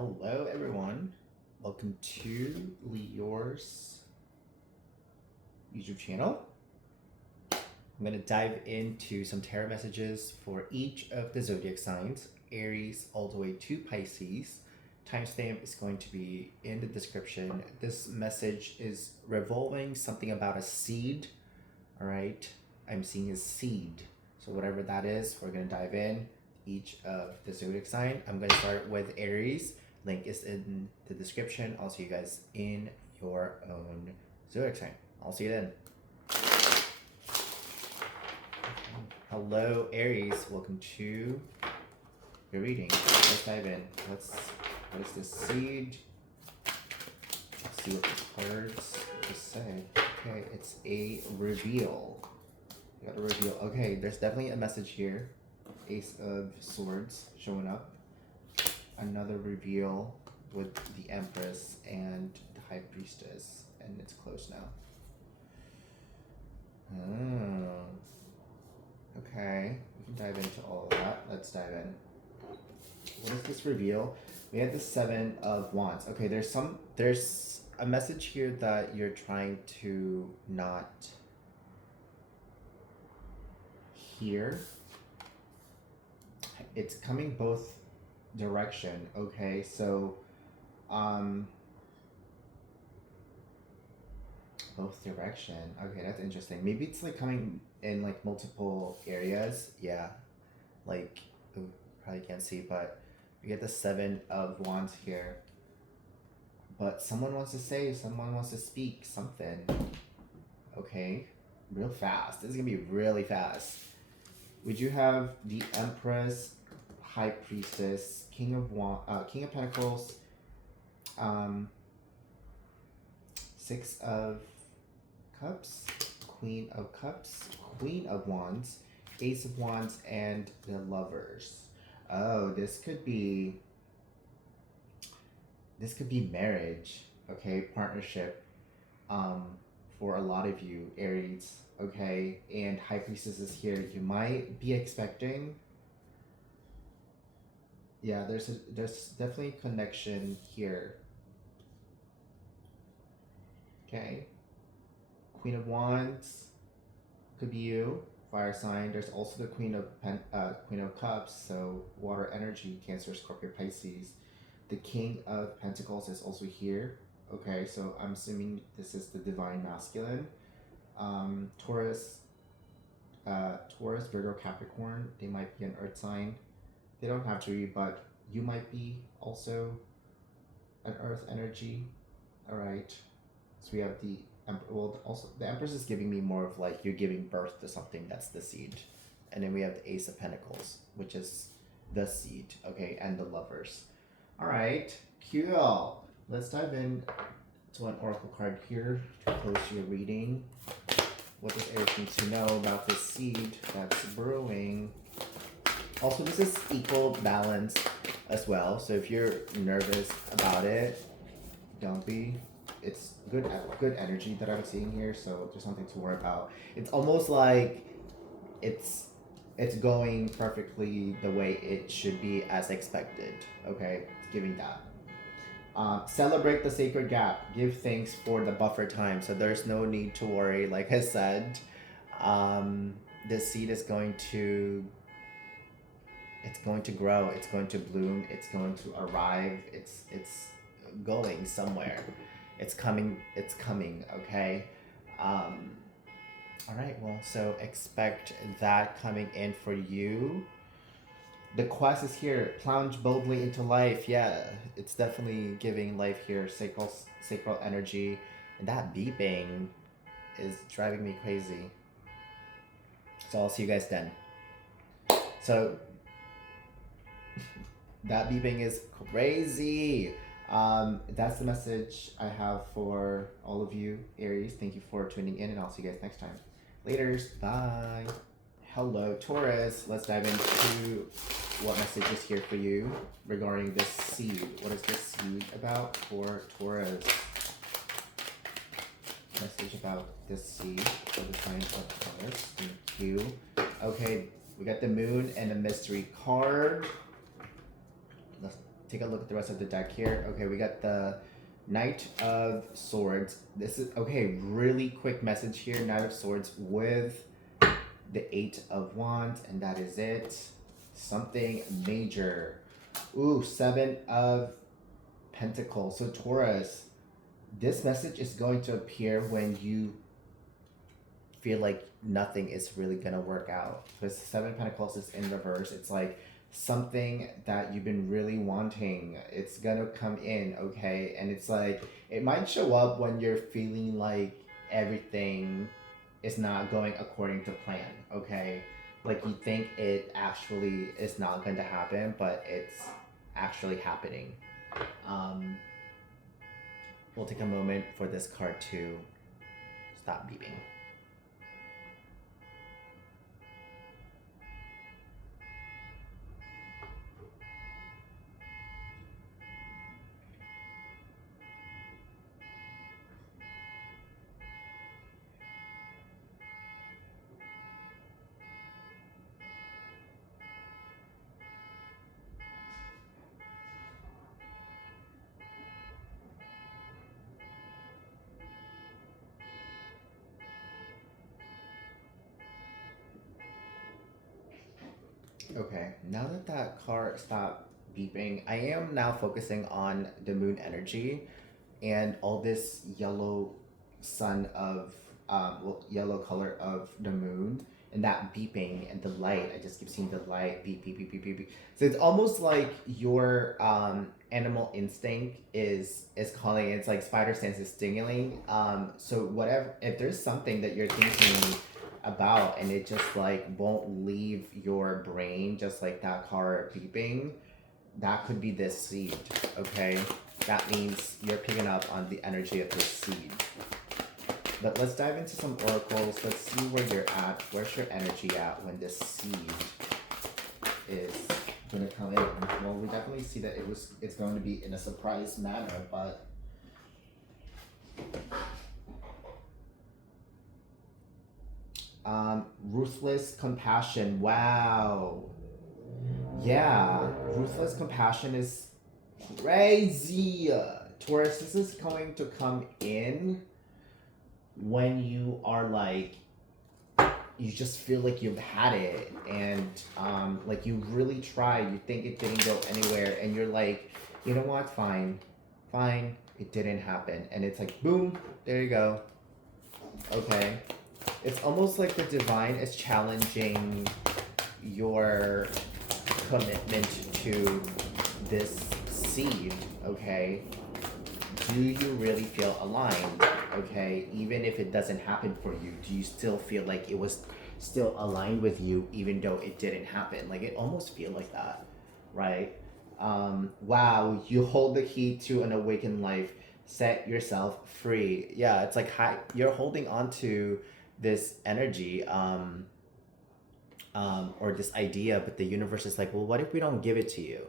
Hello, everyone. Welcome to Leor's YouTube channel. I'm going to dive into some tarot messages for each of the zodiac signs, Aries all the way to Pisces. Timestamp is going to be in the description. This message is revolving something about a seed. All right. I'm seeing a seed. So whatever that is, we're going to dive in each of the zodiac sign. I'm going to start with Aries. Link is in the description. I'll see you guys in your own zodiac sign. I'll see you then. Hello, Aries. Welcome to your reading. Let's dive in. What is this seed? Let's see what the cards just say. Okay, it's a reveal. You got a reveal. Okay, there's definitely a message here. Ace of Swords showing up. Another reveal with the Empress and the High Priestess, and it's close now. Oh, okay. We can dive into all of that. Let's dive in. What is this reveal? We had the Seven of Wands. Okay, there's a message here that you're trying to not hear. It's coming both direction. Okay, so both direction. Okay, that's interesting. Maybe it's like coming in like multiple areas. Yeah, like, ooh, probably can't see, but we get the Seven of Wands here, but someone wants to speak something. Okay, real fast. This is gonna be really fast. We do have the Empress, High Priestess, King of Pentacles, Six of Cups, Queen of Cups, Queen of Wands, Ace of Wands, and the Lovers. Oh, this could be marriage, okay, partnership, for a lot of you, Aries, okay, and High Priestess is here. You might be expecting. Yeah, there's definitely a connection here. Okay. Queen of Wands could be you, fire sign. There's also the Queen of Cups, so water energy, Cancer, Scorpio, Pisces. The King of Pentacles is also here. Okay, so I'm assuming this is the divine masculine. Taurus, Virgo, Capricorn. They might be an earth sign. They don't have to be, but you might be also an earth energy. All right. So we have the also the Empress is giving me more of like you're giving birth to something. That's the seed. And then we have the Ace of Pentacles, which is the seed. Okay, and the Lovers. All right, cool. Let's dive in to an oracle card here to close your reading. What does Aries need to know about this seed that's brewing? Also, this is equal balance as well. So if you're nervous about it, don't be. It's good energy that I'm seeing here. So there's nothing to worry about. It's almost like it's going perfectly the way it should be as expected. Okay, it's giving that. Celebrate the sacred gap. Give thanks for the buffer time. So there's no need to worry. Like I said, this seed is going to grow, it's going to bloom, it's going to arrive, it's going somewhere, it's coming, okay? All right, well, so expect that coming in for you. The quest is here. Plunge boldly into life. Yeah, it's definitely giving life here. Sacral energy, and that beeping is driving me crazy. So I'll see you guys then. So that beeping is crazy. That's the message I have for all of you, Aries. Thank you for tuning in, and I'll see you guys next time. Laters. Bye. Hello, Taurus. Let's dive into what message is here for you regarding this seed. What is this seed about for Taurus? Message about this seed for the sign of Taurus. Thank you. Okay, we got the Moon and a mystery card. take a look at the rest of the deck here. Okay, we got the Knight of Swords. This is, okay, really quick message here. Knight of Swords with the 8 of Wands, and that is it. Something major. Ooh, 7 of Pentacles. So Taurus, this message is going to appear when you feel like nothing is really going to work out. Because 7 of Pentacles is in reverse. It's like something that you've been really wanting. It's going to come in, okay? And it's like, it might show up when you're feeling like everything is not going according to plan, okay? Like you think it actually is not going to happen, but it's actually happening. We'll take a moment for this card to stop beeping. Okay, now that that card stopped beeping, I am now focusing on the moon energy and all this yellow sun of, yellow color of the moon and that beeping and the light. I just keep seeing the light beep, beep, beep, beep, beep, beep. So it's almost like your animal instinct is calling. It's like spider sense is stinging. So whatever, if there's something that you're thinking about and it just like won't leave your brain, just like that car beeping, that could be this seed, okay? That means you're picking up on the energy of this seed. But let's dive into some oracles. Let's see where you're at. Where's your energy at when this seed is gonna come in? Well, we definitely see that it's going to be in a surprise manner, but ruthless compassion. Wow. Yeah, ruthless compassion is crazy. Taurus, this is going to come in when you are like, you just feel like you've had it and like you really tried, you think it didn't go anywhere and you're like, you know what, fine, it didn't happen. And it's like, boom, there you go. Okay. It's almost like the divine is challenging your commitment to this seed, okay? Do you really feel aligned, okay? Even if it doesn't happen for you, do you still feel like it was still aligned with you even though it didn't happen? Like it almost feels like that, right? Wow, you hold the key to an awakened life. Set yourself free. Yeah, it's like you're holding on to this energy or this idea, but the universe is like, well, what if we don't give it to you?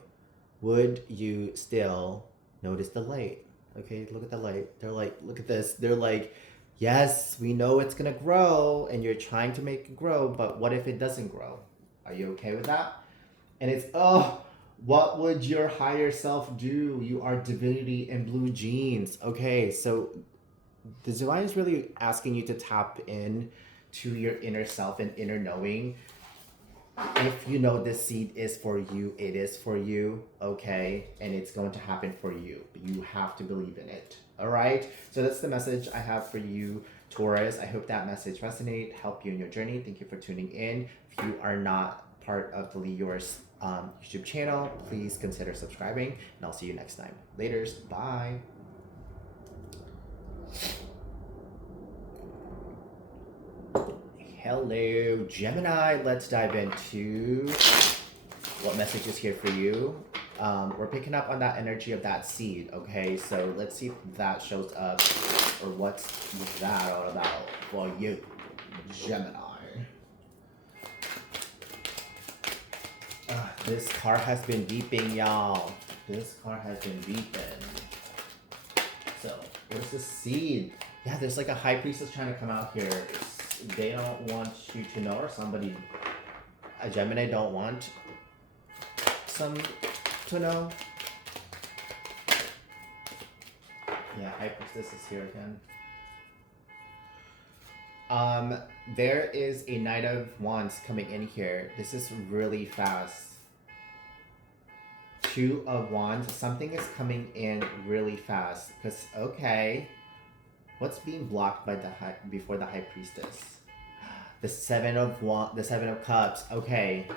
Would you still notice the light? Okay, look at the light. They're like, look at this. They're like, yes, we know it's gonna grow and you're trying to make it grow, but what if it doesn't grow? Are you okay with that? And it's, oh, what would your higher self do? You are divinity in blue jeans. Okay, so the divine is really asking you to tap in to your inner self and inner knowing. If you know this seed is for you, it is for you, okay? And it's going to happen for you. But you have to believe in it, all right? So that's the message I have for you, Taurus. I hope that message resonates, help you in your journey. Thank you for tuning in. If you are not part of the Lee Yours YouTube channel, please consider subscribing, and I'll see you next time. Laters, bye. Hello, Gemini. Let's dive into what message is here for you. We're picking up on that energy of that seed, okay? So let's see if that shows up, or what's that all about for you, Gemini. This car has been beeping, y'all. This car has been beeping. So, where's the seed? Yeah, there's like a high priestess trying to come out here. They don't want you to know, or somebody, a Gemini don't want some to know. Yeah, High Priestess is here again. There is a Knight of Wands coming in here. This is really fast. Two of Wands. Something is coming in really fast. Because, okay. What's being blocked by before the High Priestess? The Seven of Cups. Okay.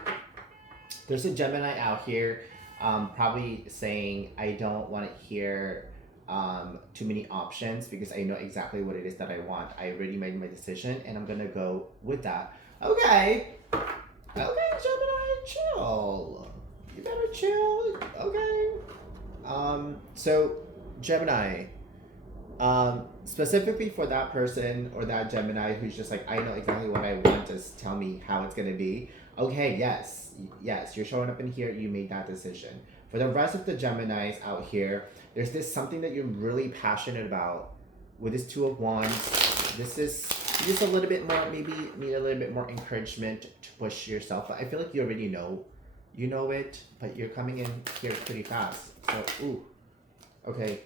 There's a Gemini out here probably saying, I don't want to hear too many options because I know exactly what it is that I want. I already made my decision and I'm gonna go with that. Okay. Okay, Gemini, chill. You better chill. Okay. So Gemini, specifically for that person or that Gemini who's just like, I know exactly what I want, just tell me how it's gonna be. Okay, yes, you're showing up in here, you made that decision. For the rest of the Geminis out here, there's this something that you're really passionate about with this Two of Wands. This is just a little bit more, maybe need a little bit more encouragement to push yourself. I feel like you already know, you know it, but you're coming in here pretty fast. So, ooh, okay.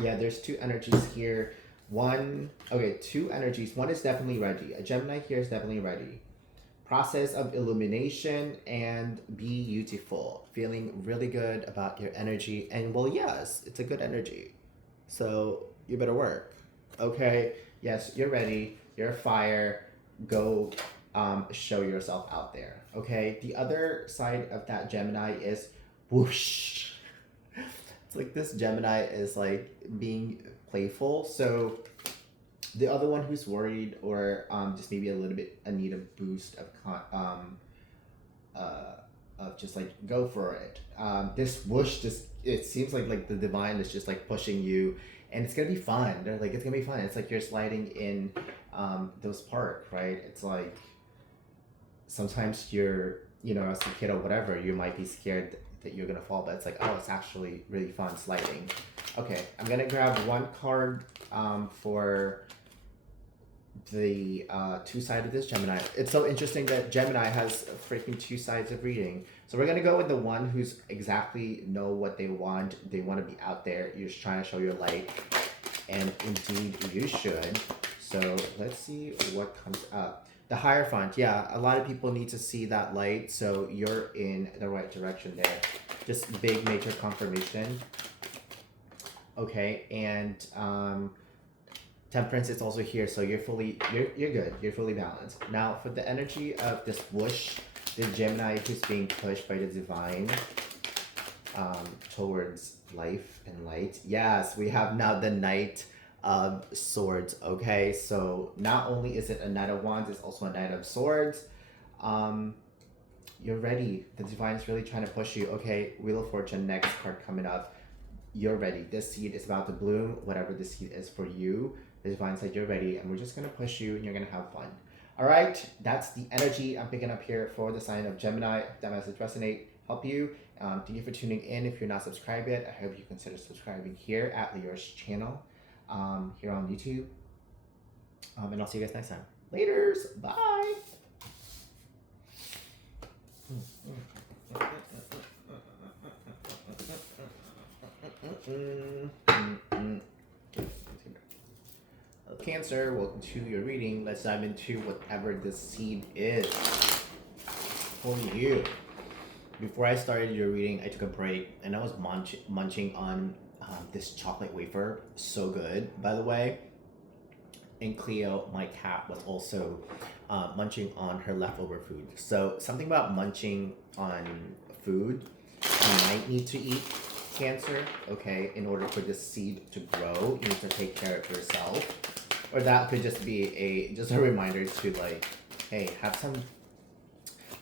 Yeah, there's two energies here. Two energies. One is definitely ready. A Gemini here is definitely ready. Process of illumination and beautiful. Feeling really good about your energy. And well, yes, it's a good energy. So you better work. Okay. Yes, you're ready. You're fire. Go show yourself out there. Okay. The other side of that Gemini is whoosh. It's like this Gemini is like being playful. So the other one who's worried or just maybe a little bit need a boost of just like go for it. This whoosh just it seems like the divine is just like pushing you, and it's gonna be fun. They're like it's gonna be fun. It's like you're sliding in those park, right? It's like sometimes you're as a kid or whatever, you might be scared that you're gonna fall, but it's like, oh, it's actually really fun sliding. Okay, I'm gonna grab one card for the two sides of this Gemini. It's so interesting that Gemini has freaking two sides of reading. So we're gonna go with the one who's exactly know what they want. They want to be out there. You're just trying to show your light, and indeed you should. So let's see what comes up. The Hierophant, yeah, a lot of people need to see that light, so you're in the right direction there. Just big major confirmation. Okay, and Temperance is also here, so you're good. You're fully balanced. Now for the energy of this whoosh, the Gemini who's being pushed by the divine towards life and light. Yes, we have now the Knight of Swords. Okay, so not only is it a Knight of Wands, it's also a Knight of Swords. You're ready. The divine is really trying to push you. Okay, Wheel of Fortune, next card coming up. You're ready. This seed is about to bloom, whatever the seed is for you. The divine said you're ready, and we're just gonna push you, and you're gonna have fun. All right, that's the energy I'm picking up here for the sign of Gemini. If that message resonate, help you. Thank you for tuning in. If you're not subscribed yet, I hope you consider subscribing here at Leor's channel, here on YouTube. And I'll see you guys next time. Laters. Bye. Cancer, welcome to your reading. Let's dive into whatever the seed is for you. Before I started your reading, I took a break and I was munching on this chocolate wafer. So good, by the way. And Cleo, my cat, was also munching on her leftover food. So something about munching on food, you might need to eat, Cancer, okay? In order for this seed to grow, you need to take care of yourself. Or that could just be just a reminder to like, hey, have some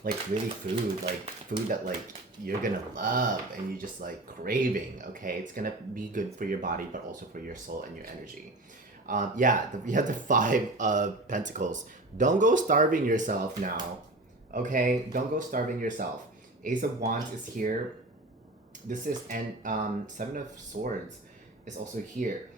like really food that like you're gonna love and you just like craving, okay? It's gonna be good for your body, but also for your soul and your energy. We have the Five of Pentacles. Don't go starving yourself now, okay? Don't go starving yourself. Ace of Wands is here. This is, and Seven of Swords is also here.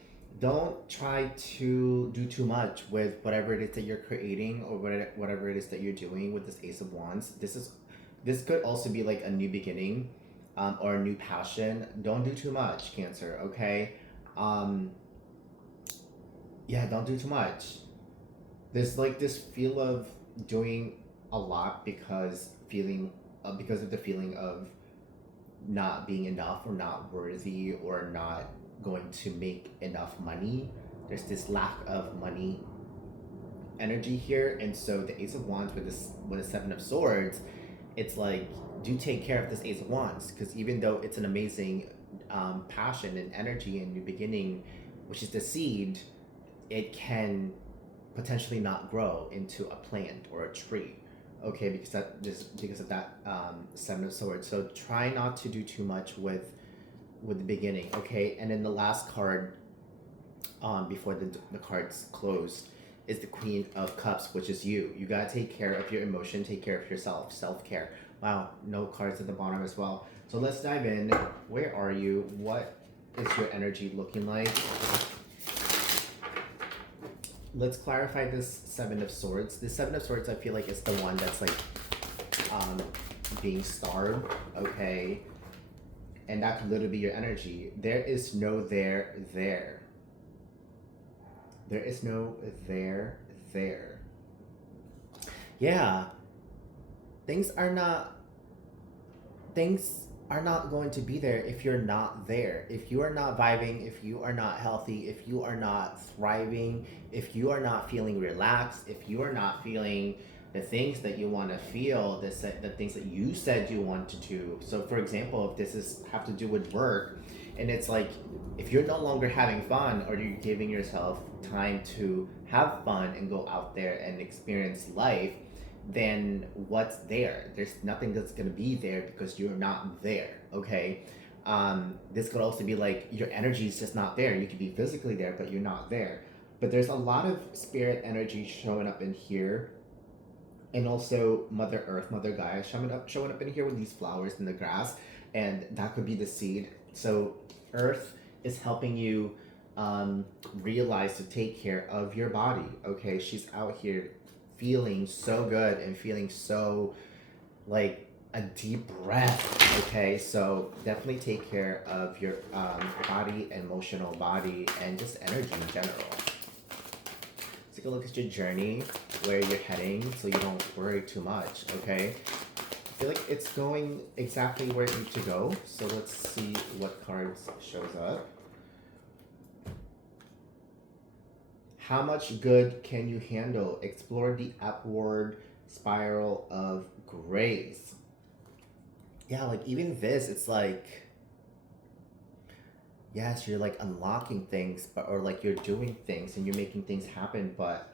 Don't try to do too much with whatever it is that you're creating or whatever it is that you're doing with this Ace of Wands. This could also be like a new beginning or a new passion. Don't do too much, Cancer, okay? Yeah, don't do too much. There's like this feel of doing a lot because of the feeling of not being enough or not worthy or not going to make enough money. There's this lack of money energy here, and so the Ace of Wands with the Seven of Swords, it's like, do take care of this Ace of Wands, because even though it's an amazing passion and energy and new beginning, which is the seed, it can potentially not grow into a plant or a tree. Okay, because of that Seven of Swords. So try not to do too much with the beginning. Okay, and then the last card, before the cards close, is the Queen of Cups, which is you. You gotta take care of your emotion, take care of yourself, self-care. Wow, no cards at the bottom as well. So let's dive in. Where are you? What is your energy looking like? Let's clarify this Seven of Swords. This Seven of Swords, I feel like, is the one that's like being starved, okay? And that could literally be your energy. There is no there. There is no there. Yeah. Things are not going to be there if you're not there. If you are not vibing, if you are not healthy, if you are not thriving, if you are not feeling relaxed, if you are not feeling the things that you want to feel, the things that you said you want to do. So for example, if this is have to do with work, and it's like, if you're no longer having fun, or you're giving yourself time to have fun and go out there and experience life, then what's there? There's nothing that's gonna be there because you're not there. Okay. This could also be like your energy is just not there. You could be physically there, but you're not there. But there's a lot of spirit energy showing up in here, and also Mother Earth, Mother Gaia showing up in here with these flowers in the grass, and that could be the seed. So Earth is helping you realize to take care of your body. Okay, she's out here feeling so good and feeling so like a deep breath. Okay, so definitely take care of your body, emotional body, and just energy in general. Take a look at your journey, where you're heading, so you don't worry too much. Okay, I feel like it's going exactly where it needs to go. So let's see what cards shows up. How much good can you handle? Explore the upward spiral of grace. Yeah, like even this, it's like, yes, you're like unlocking things, but or like you're doing things and you're making things happen, but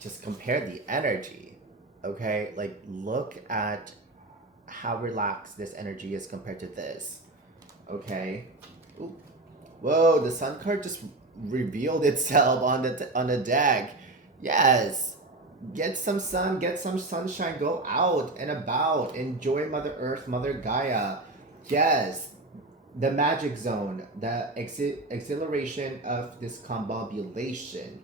just compare the energy. Okay, like look at how relaxed this energy is compared to this. Okay. Ooh. Whoa, the Sun card just revealed itself on the deck. Yes, get some sun, get some sunshine, go out and about, enjoy Mother Earth, Mother Gaia. Yes, the magic zone, the exhilaration of this combobulation.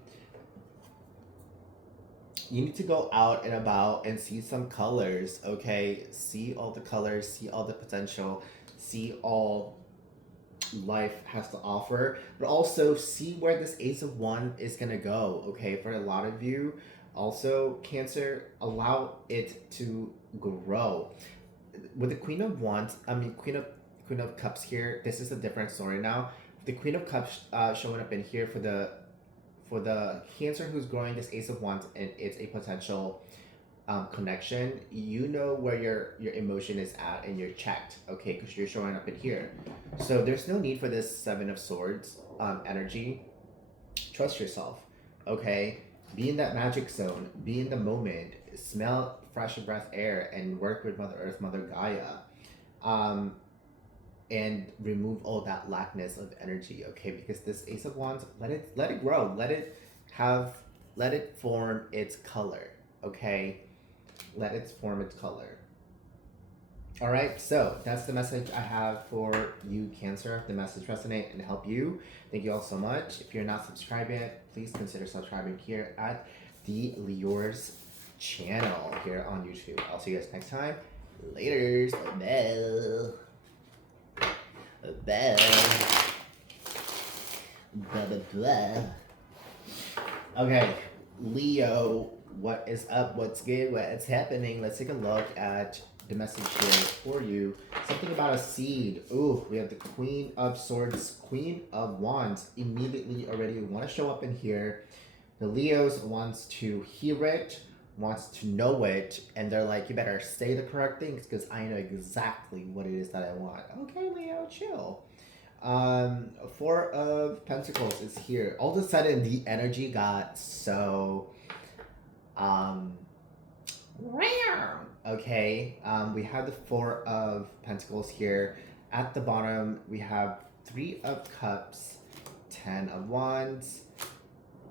You need to go out and about and see some colors. Okay, see all the colors, see all the potential, see all life has to offer, but also see where this Ace of Wands is gonna go. Okay, for a lot of you, also Cancer, allow it to grow. With the Queen of Wands, Queen of Cups here, this is a different story now. The Queen of Cups showing up in here for the Cancer who's growing this Ace of Wands, and it's a potential connection. You know where your emotion is at, and you're checked. Okay, because you're showing up in here. So there's no need for this Seven of Swords energy. Trust yourself. Okay, be in that magic zone, be in the moment, smell fresh breath air, and work with Mother Earth, Mother Gaia, and remove all that lackness of energy. Okay, because this Ace of Wands, let it grow, let it form its color. Okay, let it form its color. All right, so that's the message I have for you, Cancer. If the message resonate and help you, thank you all so much. If you're not subscribed yet, please consider subscribing here at the Lior's channel here on YouTube. I'll see you guys next time. Laters. Bell. blah. Okay, Leo, what is up? What's good? What's happening? Let's take a look at the message here for you. Something about a seed. Ooh, we have the Queen of Swords, Queen of Wands. Immediately already want to show up in here. The Leos wants to hear it, wants to know it, and they're like, you better say the correct things because I know exactly what it is that I want. Okay, Leo, chill. Four of Pentacles is here. All of a sudden, the energy got so rare. Okay, we have the Four of Pentacles here. At the bottom, we have Three of Cups, Ten of Wands,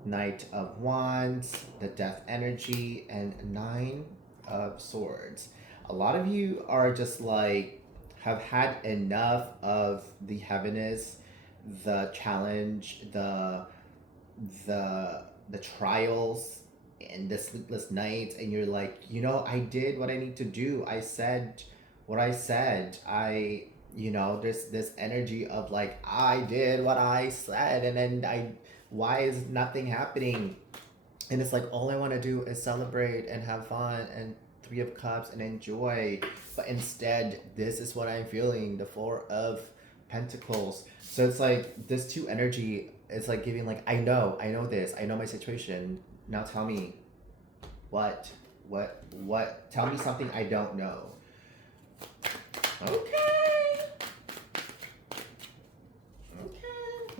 Knight of Wands, the Death energy, and Nine of Swords. A lot of you are just like, have had enough of the heaviness, the challenge, the trials, and the sleepless nights, and you're like, you know, I did what I need to do. I said what I said. There's this energy of like, I did what I said, and then why is nothing happening? And it's like, all I want to do is celebrate and have fun and Three of Cups and enjoy. But instead, this is what I'm feeling, the Four of Pentacles. So it's like this two energy, it's like giving like, I know this, I know my situation. Now tell me what, tell me something I don't know. Okay.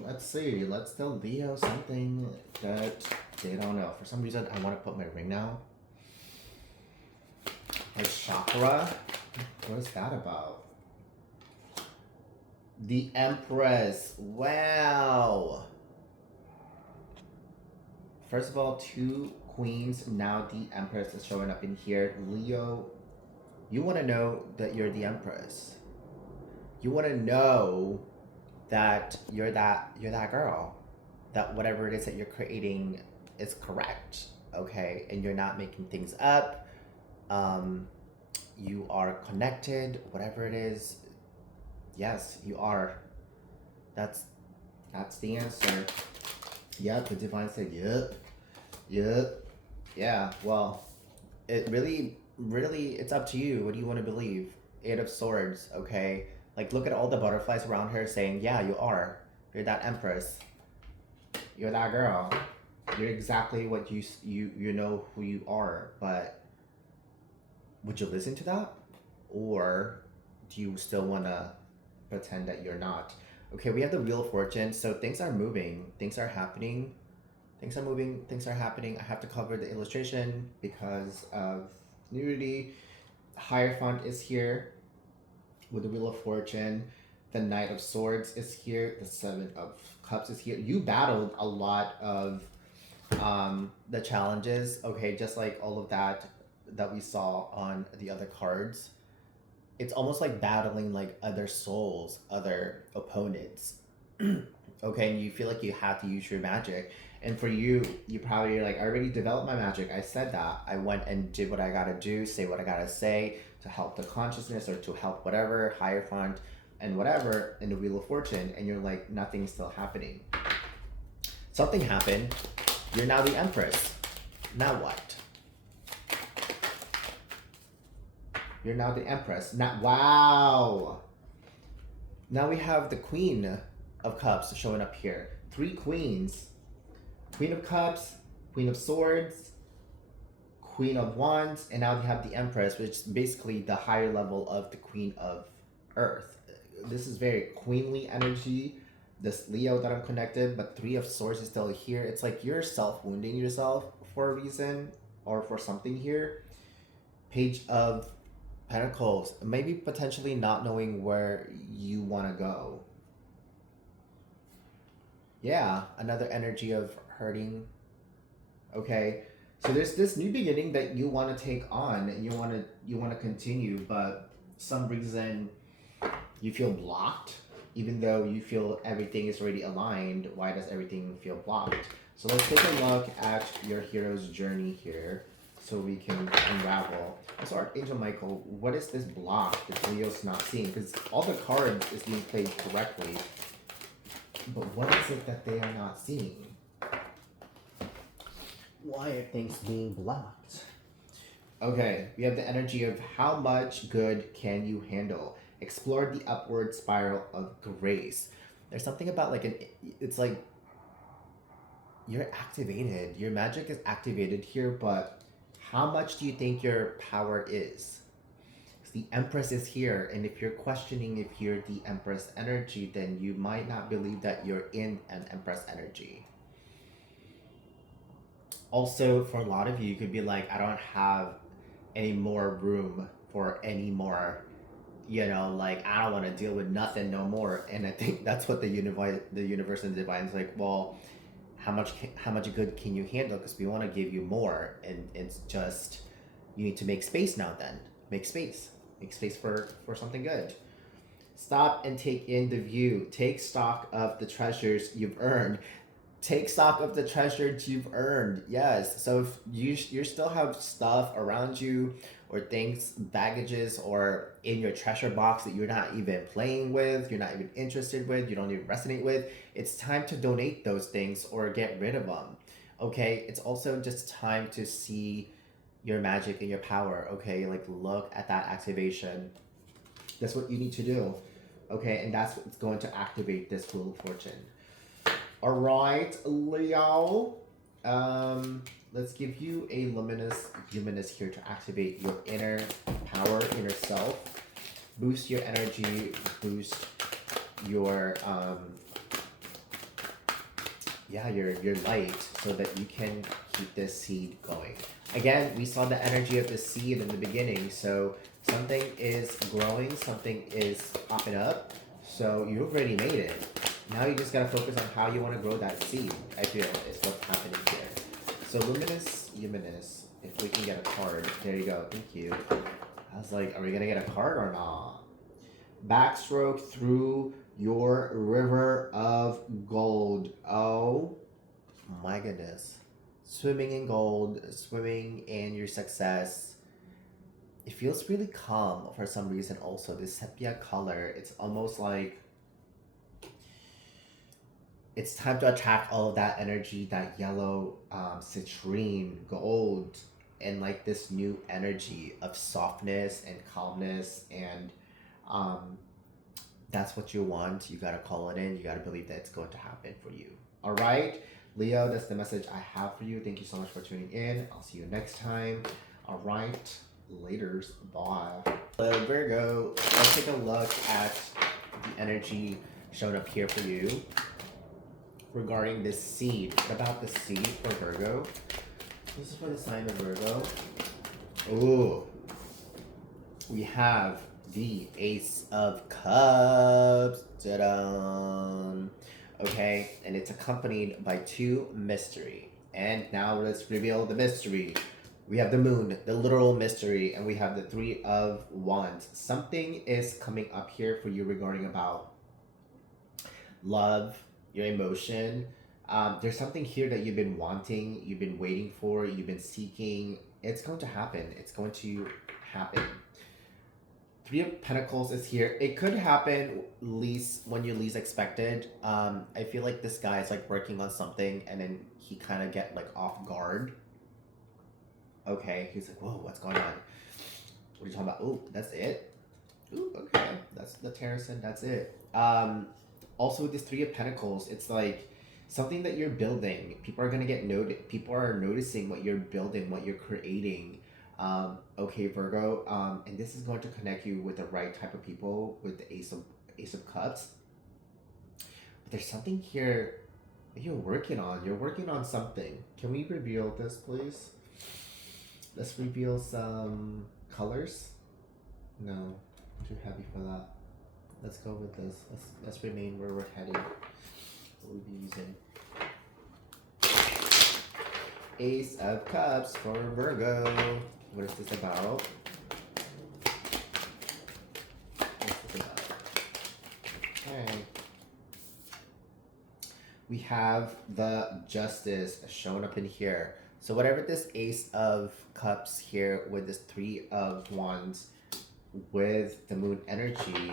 Let's see, let's tell Leo something that they don't know. For some reason, I want to put my ring now. Like chakra? What is that about? The Empress. Wow. First of all, two queens. Now the Empress is showing up in here. Leo, you want to know that you're the Empress. You want to know that you're that girl. That whatever it is that you're creating is correct. Okay? And you're not making things up. You are connected, whatever it is. Yes, you are. That's the answer. Yep, the divine said, yep. Yeah, well, it really, it's up to you. What do you want to believe? Eight of Swords, okay? Like, look at all the butterflies around her saying, yeah, you are. You're that Empress. You're that girl. You're exactly what you know who you are, but would you listen to that? Or do you still want to pretend that you're not? Okay, we have the Wheel of Fortune. So things are moving. Things are happening. Things are moving. Things are happening. I have to cover the illustration because of nudity. Hierophant is here with the Wheel of Fortune. The Knight of Swords is here. The Seven of Cups is here. You battled a lot of the challenges. Okay, just like all of that we saw on the other cards. It's almost like battling like other souls, other opponents. Okay, and you feel like you have to use your magic. And for you probably are like, I already developed my magic. I said that. I went and did what I gotta do, say what I gotta say to help the consciousness or to help whatever, Hierophant and whatever in the Wheel of Fortune. And you're like, nothing's still happening. Something happened. You're now the Empress. Now what? You're now the Empress. Now, wow. Now we have the Queen of Cups showing up here. Three queens. Queen of Cups, Queen of Swords, Queen of Wands, and now we have the Empress, which is basically the higher level of the Queen of Earth. This is very queenly energy. This Leo that I'm connected, but Three of Swords is still here. It's like you're self-wounding yourself for a reason or for something here. Page of Pentacles, maybe potentially not knowing where you want to go. Yeah, another energy of hurting. Okay, so there's this new beginning that you want to take on and you want to continue, but some reason you feel blocked, even though you feel everything is already aligned. Why does everything feel blocked? So let's take a look at your hero's journey here, so we can unravel. So Archangel Michael, what is this block that Leo's not seeing? Because all the cards is being played correctly. But what is it that they are not seeing? Why are things being blocked? Okay, we have the energy of how much good can you handle? Explore the upward spiral of grace. There's something about it's like you're activated. Your magic is activated here, but how much do you think your power is? The Empress is here, and if you're questioning if you're the Empress energy, then you might not believe that you're in an Empress energy. Also, for a lot of you, you could be like, I don't have any more room for any more, I don't want to deal with nothing no more. And I think that's what the universe and the divine is like, well, how much good can you handle? Because we want to give you more, and it's just, you need to make space now. Then make space for something good. Stop and take in the view. Take stock of the treasures you've earned. Take stock of the treasures you've earned. Yes. So if you still have stuff around you, or things, baggages, or in your treasure box that you're not even playing with, you're not even interested with, you don't even resonate with, it's time to donate those things or get rid of them. Okay. It's also just time to see your magic and your power. Okay, like look at that activation. That's what you need to do. Okay, and that's what's going to activate this Wheel of Fortune. All right, Leo. Let's give you a luminous here to activate your inner power, inner self, boost your energy, boost your your light, so that you can keep this seed going. Again, we saw the energy of the seed in the beginning, so something is growing, something is popping up, so you've already made it. Now you just gotta focus on how you want to grow that seed, I feel, is what's happening here. So luminous, if we can get a card. There you go, thank you. I was like, are we gonna get a card or not? Backstroke through your river of gold. Oh my goodness. Swimming in gold, swimming in your success. It feels really calm for some reason also. This sepia color, it's almost like it's time to attract all of that energy, that yellow, citrine, gold, and like this new energy of softness and calmness, and that's what you want. You gotta call it in. You gotta believe that it's going to happen for you. All right, Leo, that's the message I have for you. Thank you so much for tuning in. I'll see you next time. All right, laters. Bye. Hello, Virgo. Let's take a look at the energy shown up here for you regarding this seed. What about the seed for Virgo? This is for the sign of Virgo. Ooh. We have the Ace of Cups. Ta-da! Okay, and it's accompanied by 2 mystery. And now let's reveal the mystery. We have the moon, the literal mystery, and we have the 3 of Wands. Something is coming up here for you regarding about love, your emotion. There's something here that you've been wanting, you've been waiting for, you've been seeking. It's going to happen. It's going to happen. 3 of Pentacles is here. It could happen when you least expected. I feel like this guy is like working on something, and then he kind of get like off guard. Okay, he's like, whoa, what's going on? What are you talking about? Oh, that's it? Ooh, okay, that's the Terracin, that's it. Also with this 3 of Pentacles, it's like something that you're building. People are gonna people are noticing what you're building, what you're creating. Okay, Virgo, and this is going to connect you with the right type of people with the Ace of Cups. But there's something here that you're working on. You're working on something. Can we reveal this, please? Let's reveal some colors. No, too heavy for that. Let's go with this. Let's remain where we're heading. What we'll be using. Ace of Cups for Virgo. What is this about? What's this about? Okay. We have the Justice shown up in here. So whatever this Ace of Cups here with this 3 of Wands with the Moon energy,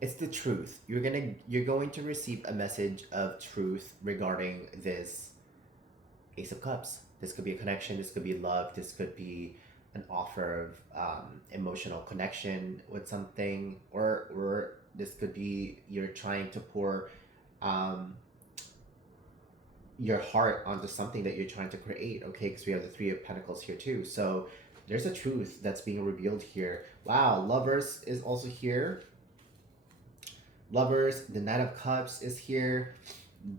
It's the truth. You're going to receive a message of truth regarding this Ace of Cups. This could be a connection. This could be love. This could be an offer of emotional connection with something, or this could be you're trying to pour um, your heart onto something that you're trying to create. Okay, because we have the Three of Pentacles here too. So there's a truth that's being revealed here. Wow, Lovers is also here. Lovers, the Knight of Cups is here.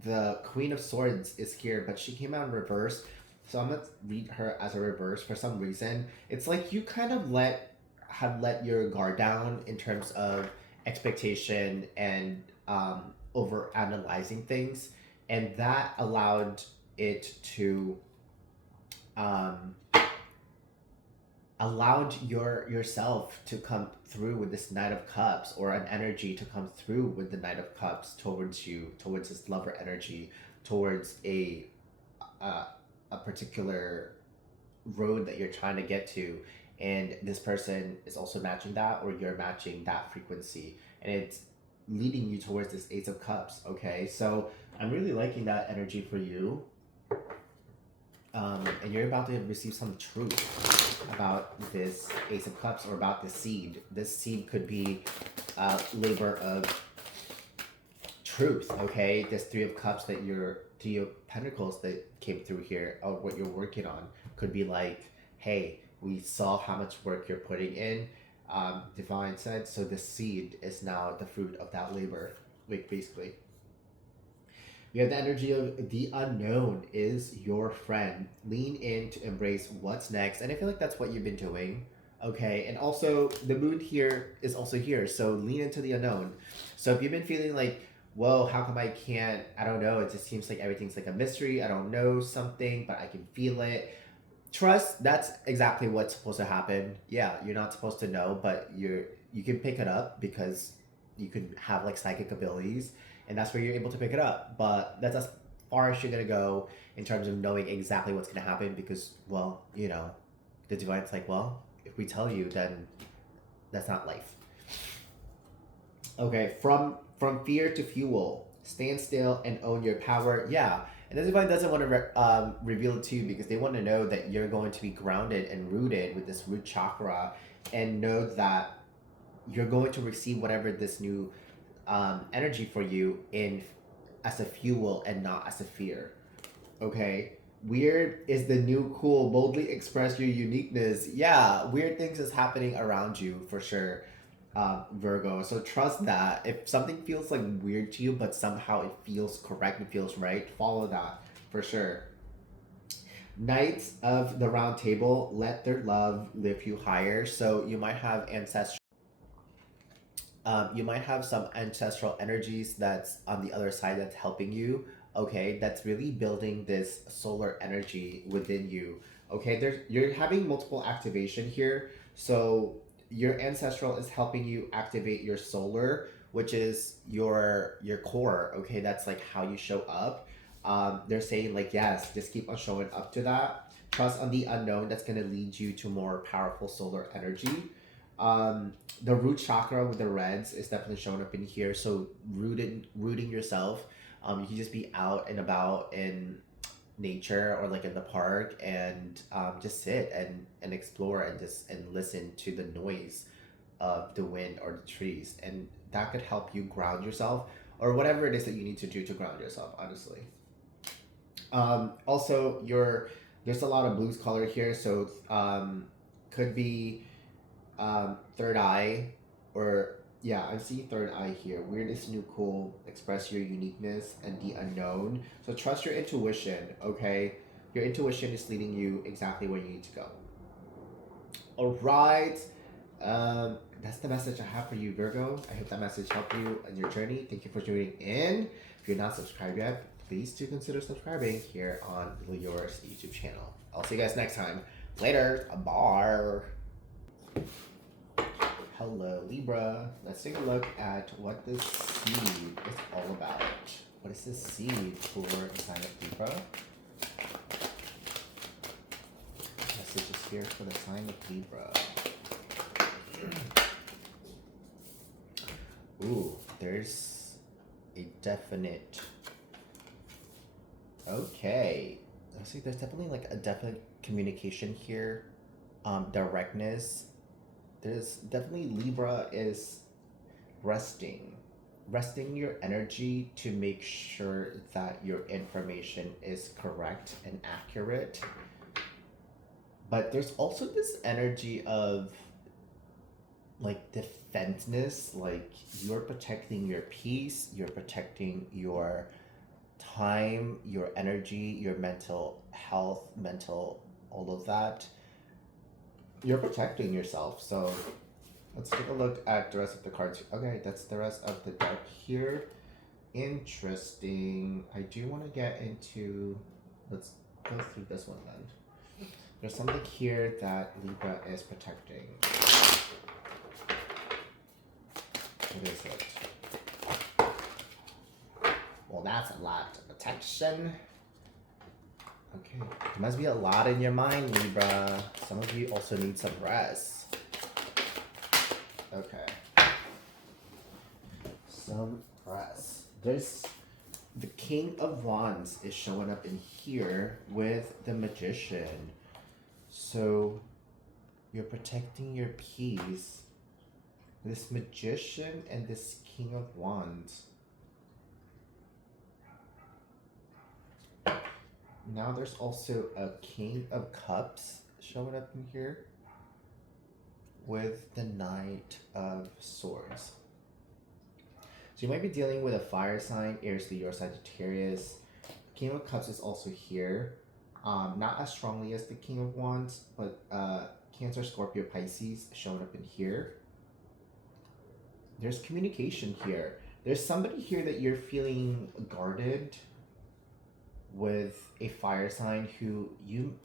The Queen of Swords is here, but she came out in reverse. So I'm gonna read her as a reverse for some reason. It's like you kind of have let your guard down in terms of expectation and over analyzing things, and that allowed it to um, allowed yourself to come through with this Knight of Cups, or an energy to come through with the Knight of Cups towards you, towards this lover energy, towards a particular road that you're trying to get to, and this person is also matching that, or you're matching that frequency, and it's leading you towards this Ace of Cups. Okay, so I'm really liking that energy for you. And you're about to receive some truth about this Ace of Cups, or about this seed. This seed could be a labor of truth, okay? This Three of Cups that Three of Pentacles that came through here, or what you're working on, could be like, hey, we saw how much work you're putting in, Divine said, so the seed is now the fruit of that labor, like, basically. We have the energy of the unknown is your friend. Lean in to embrace what's next. And I feel like that's what you've been doing. Okay. And also, the moon here is also here. So lean into the unknown. So if you've been feeling like, whoa, how come I can't? I don't know. It just seems like everything's like a mystery. I don't know something, but I can feel it. Trust, that's exactly what's supposed to happen. Yeah, you're not supposed to know, but you can pick it up because you can have like psychic abilities, and that's where you're able to pick it up. But that's as far as you're gonna go in terms of knowing exactly what's gonna happen, because, well, the divine's like, well, if we tell you, then that's not life. Okay, from fear to fuel. Stand still and own your power. Yeah, and the divine doesn't want to reveal it to you, because they want to know that you're going to be grounded and rooted with this root chakra, and know that you're going to receive whatever this new energy for you in as a fuel and not as a fear. Okay. Weird is the new cool. Boldly express your uniqueness. Yeah, weird things is happening around you for sure, Virgo. So trust that. If something feels like weird to you, but somehow it feels correct, it feels right, follow that for sure. Knights of the Round Table, let their love lift you higher. So you might have ancestral. You might have some ancestral energies that's on the other side that's helping you. Okay, that's really building this solar energy within you. Okay, you're having multiple activation here. So your ancestral is helping you activate your solar, which is your core. Okay, that's like how you show up. They're saying like, yes, just keep on showing up to that. Trust on the unknown. That's gonna lead you to more powerful solar energy. The root chakra with the reds is definitely showing up in here. So rooting yourself. You can just be out and about in nature, or like in the park, and just sit and explore, and listen to the noise of the wind or the trees, and that could help you ground yourself, or whatever it is that you need to do to ground yourself, honestly. Also, there's a lot of blues color here, so could be third eye, or yeah, I see third eye here. Weird is new cool. Express your uniqueness and the unknown. So trust your intuition. Okay, your intuition is leading you exactly where you need to go. All right. That's the message I have for you, Virgo. I hope that message helped you on your journey. Thank you for tuning in. If you're not subscribed yet, please do consider subscribing here on Yours YouTube channel. I'll see you guys next time. Later. Bye. Hello, Libra. Let's take a look at what this seed is all about. What is this seed for the sign of Libra? Message is here for the sign of Libra. Ooh. there's a definite, okay, I see there's definitely like a definite communication here, directness. There's definitely, Libra is resting your energy to make sure that your information is correct and accurate. But there's also this energy of like defenseness, like you're protecting your peace, you're protecting your time, your energy, your mental health, all of that. You're protecting yourself. So let's take a look at the rest of the cards. Okay, that's the rest of the deck here. Interesting. I do want to get into, let's go through this one then. There's something here that Libra is protecting. What is it? Well, that's a lot of protection. Okay, there must be a lot in your mind, Libra. Some of you also need some rest. Okay. Some rest. There's the King of Wands is showing up in here with the Magician. So you're protecting your peace. This Magician and this King of Wands. Now there's also a King of Cups showing up in here with the Knight of Swords. So you might be dealing with a fire sign, Aries, Leo, or Sagittarius. King of Cups is also here. Not as strongly as the King of Wands, but Cancer, Scorpio, Pisces showing up in here. There's communication here. There's somebody here that you're feeling guarded with, a fire sign who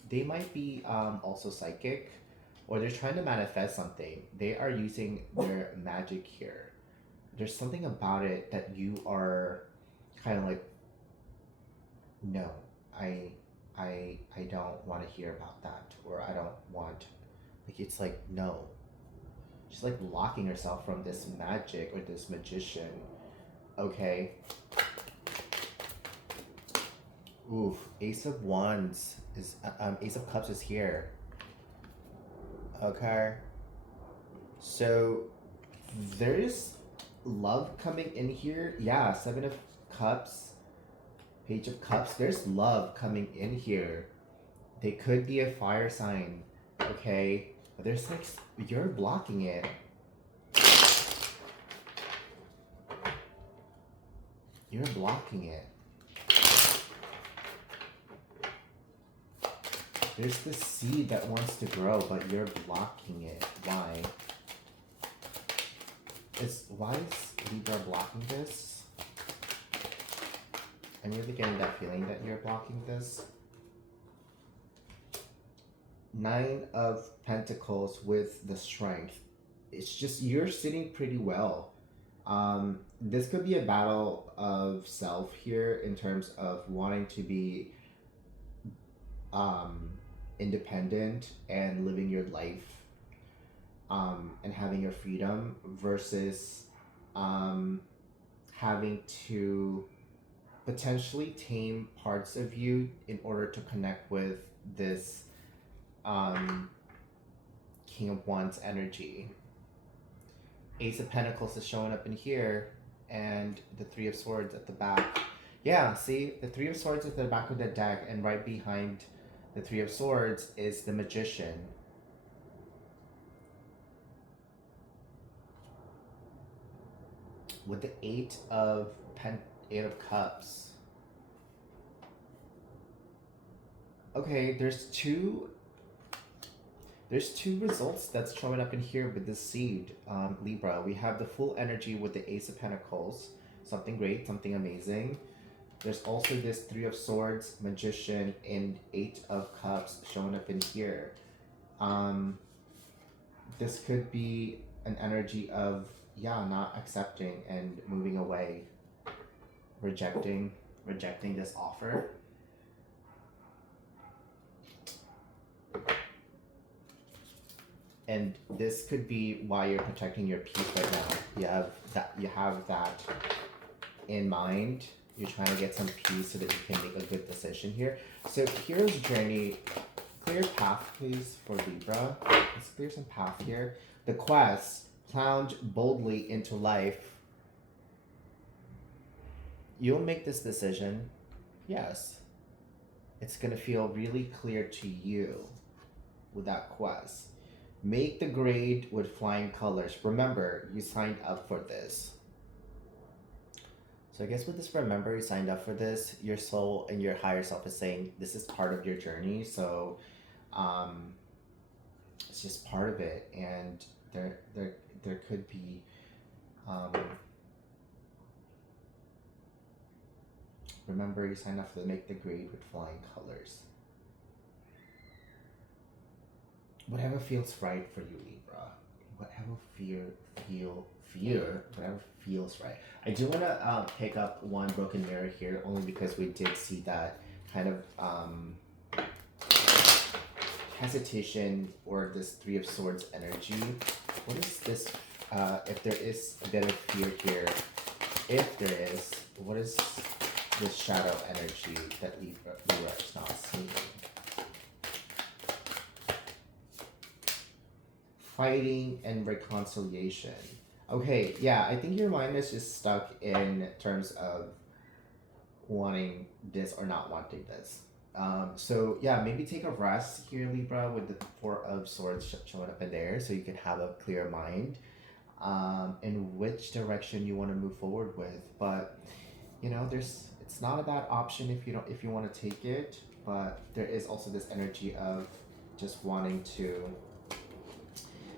they might be also psychic, or they're trying to manifest something. They are using their magic here. There's something about it that you are kind of like, no, I don't want to hear about that, or I don't want, like, it's like, no. She's like locking herself from this magic or this magician. Okay. Oof, Ace of Wands is, Ace of Cups is here. Okay. So there's love coming in here. Yeah, Seven of Cups, Page of Cups. There's love coming in here. They could be a fire sign. Okay. But there's like, you're blocking it. You're blocking it. There's this seed that wants to grow, but you're blocking it. Why? Why is Libra blocking this? I'm really getting that feeling that you're blocking this. Nine of Pentacles with the Strength. It's just, you're sitting pretty well. This could be a battle of self here in terms of wanting to be independent and living your life and having your freedom versus having to potentially tame parts of you in order to connect with this King of Wands energy. Ace of Pentacles is showing up in here, and the Three of Swords at the back. Yeah, see, the Three of Swords is at the back of the deck, and right behind the Three of Swords is the Magician. With the Eight of Cups. Okay, there's two results that's showing up in here with this seed, Libra. We have the full energy with the Ace of Pentacles. Something great, something amazing. There's also this Three of Swords, Magician, and Eight of Cups showing up in here. This could be an energy of, yeah, not accepting and moving away. Rejecting this offer. And this could be why you're protecting your peace right now. You have that in mind. You're trying to get some peace so that you can make a good decision here. So hero's journey, clear path please for Libra. Let's clear some path here. The quest, plunge boldly into life. You'll make this decision. Yes. It's gonna feel really clear to you with that quest. Make the grade with flying colors. Remember, you signed up for this. So I guess with this, remember you signed up for this, your soul and your higher self is saying this is part of your journey. So it's just part of it. And there could be remember you signed up for the make the grade with flying colors. Whatever feels right for you, Libra. Whatever whatever feels right. I do want to pick up one broken mirror here, only because we did see that kind of hesitation or this Three of Swords energy. What is this? If there is a bit of fear here, if there is, what is this shadow energy that Libra is not seeing? Fighting and reconciliation. Okay, yeah, I think your mind is just stuck in terms of wanting this or not wanting this. So yeah, maybe take a rest here, Libra, with the Four of Swords showing up in there, so you can have a clear mind in which direction you want to move forward with. But you know, it's not a bad option if you want to take it, but there is also this energy of just wanting to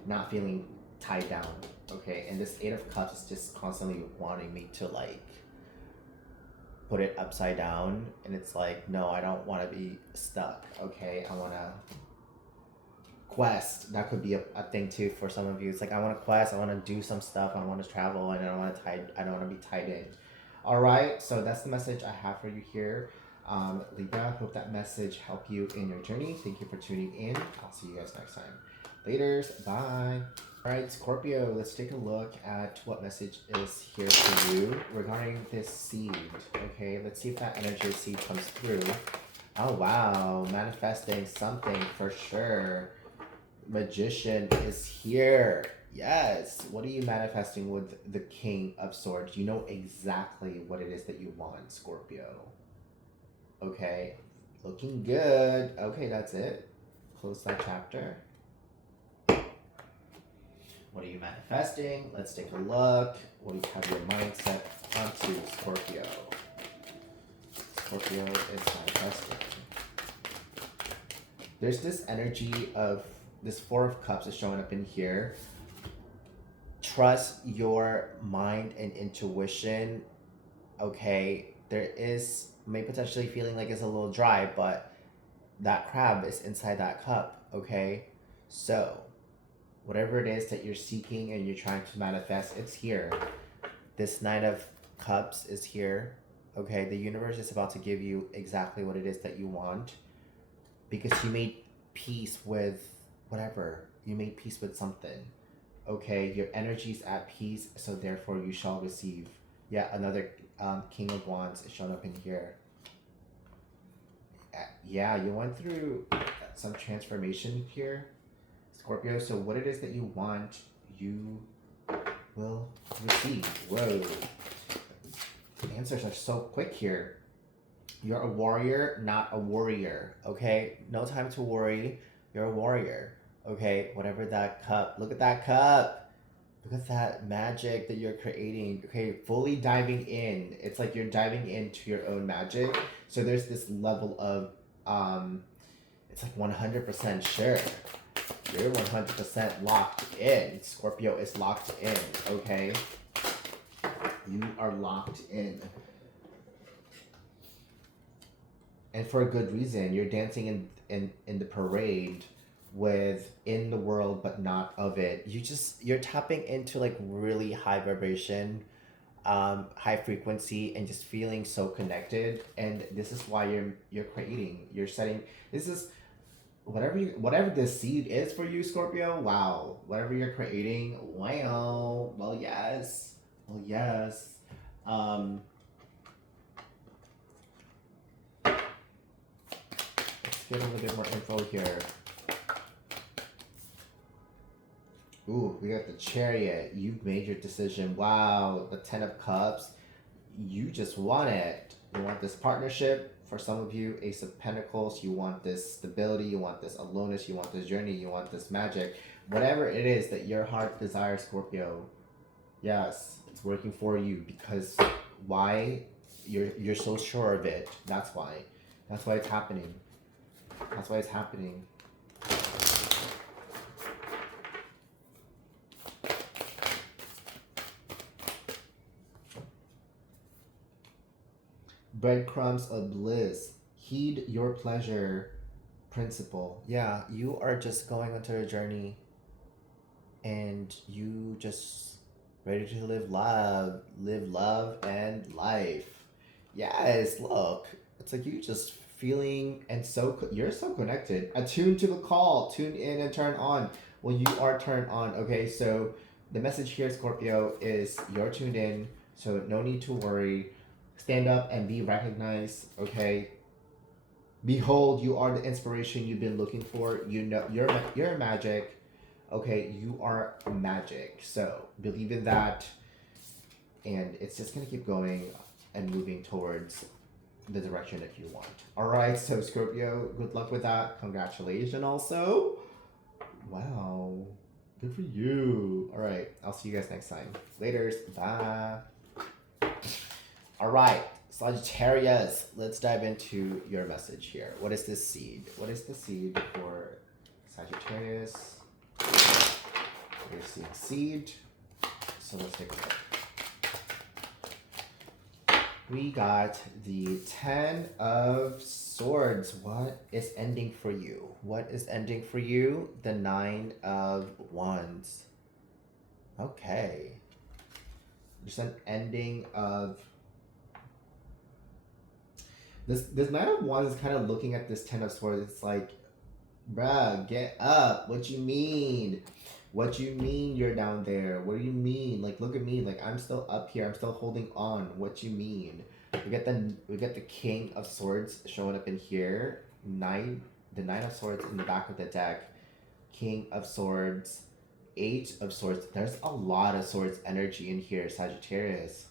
not feeling tied down, okay? And this Eight of Cups is just constantly wanting me to like put it upside down, and it's like, no, I don't want to be stuck, okay? I want to quest. That could be a thing too for some of you. It's like, I want to quest, I want to do some stuff, I want to travel, and I don't want to be tied in. All right, so that's the message I have for you here. Libra, hope that message helped you in your journey. Thank you for tuning in. I'll see you guys next time. Laters, bye. All right, Scorpio, let's take a look at what message is here for you regarding this seed. Okay, let's see if that energy of seed comes through. Oh, wow, manifesting something for sure. Magician is here. Yes. What are you manifesting with the King of Swords? You know exactly what it is that you want, Scorpio. Okay, looking good. Okay, that's it. Close that chapter. What are you manifesting? Let's take a look. What do you have your mindset onto, Scorpio? Scorpio is manifesting. There's this energy of this Four of Cups is showing up in here. Trust your mind and intuition. Okay, there is may potentially feeling like it's a little dry, but that crab is inside that cup. Okay, so whatever it is that you're seeking and you're trying to manifest, it's here. This Nine of Cups is here. Okay, the universe is about to give you exactly what it is that you want, because you made peace with whatever. You made peace with something. Okay, your energy's at peace, so therefore you shall receive. Yeah, another King of Wands is showing up in here. Yeah, you went through some transformation here, Scorpio. So what it is that you want, you will receive. Whoa. The answers are so quick here. You're a warrior, not a worrier. Okay? No time to worry. You're a warrior. Okay? Whatever that cup. Look at that cup. Look at that magic that you're creating. Okay? Fully diving in. It's like you're diving into your own magic. So there's this level of, it's like 100% sure. You're 100% locked in. Scorpio is locked in. Okay? You are locked in. And for a good reason. You're dancing in the parade with in the world but not of it. You're tapping into like really high vibration, high frequency, and just feeling so connected. And this is why you're creating. You're setting. This is whatever this seed is for you, Scorpio, wow. Whatever you're creating, wow. Well, yes. Well, yes. Let's get a little bit more info here. Ooh, we got the Chariot. You've made your decision. Wow, the Ten of Cups. You just want it. You want this partnership. For some of you, Ace of Pentacles. You want this stability. You want this aloneness. You want this journey. You want this magic. Whatever it is that your heart desires, Scorpio. Yes, it's working for you because why? You're so sure of it. That's why. That's why it's happening. That's why it's happening. Breadcrumbs of bliss. Heed your pleasure principle. Yeah, you are just going onto a journey and you just ready to live love and life. Yes, look. It's like you just feeling and you're so connected. Attune to the call. Tune in and turn on. Well, you are turned on. Okay, so the message here, Scorpio, is you're tuned in, so no need to worry. Stand up and be recognized, okay? Behold, you are the inspiration you've been looking for. You know, you're magic, okay? You are magic. So believe in that, and it's just gonna keep going and moving towards the direction that you want. All right, so Scorpio, good luck with that. Congratulations, also. Wow, good for you. All right, I'll see you guys next time. Laters, bye. All right, Sagittarius, let's dive into your message here. What is this seed? What is the seed for Sagittarius? We're seeing seed. So let's take a look. We got the 10 of Swords. What is ending for you? What is ending for you? The 9 of Wands. Okay. There's an ending of... This 9 of Wands is kind of looking at this 10 of Swords. It's like, bruh, get up. What you mean? What you mean you're down there? What do you mean? Like, look at me. Like, I'm still up here. I'm still holding on. What you mean? We get the King of Swords showing up in here. The 9 of Swords in the back of the deck. King of Swords. 8 of Swords. There's a lot of Swords energy in here, Sagittarius.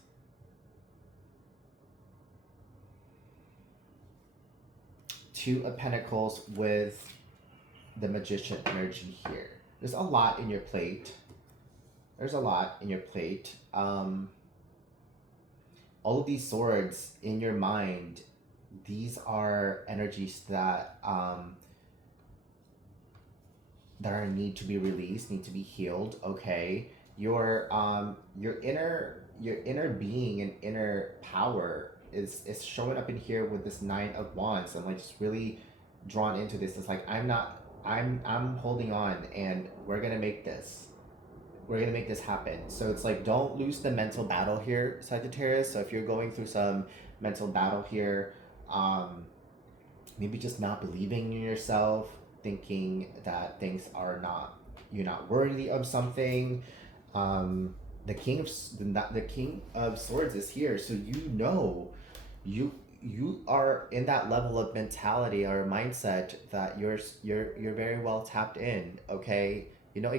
2 of Pentacles with the Magician energy here. There's a lot in your plate. There's a lot in your plate. All of these swords in your mind, these are energies that that are need to be released, need to be healed. Okay, your inner being and inner power is showing up in here with this 9 of Wands. I'm like just really drawn into this. It's like I'm holding on, and we're gonna make this happen. So it's like, don't lose the mental battle here, Sagittarius. So if you're going through some mental battle here, maybe just not believing in yourself, thinking that you're not worthy of something. The King of Swords is here, so you are in that level of mentality or mindset that you're very well tapped in. Okay, you know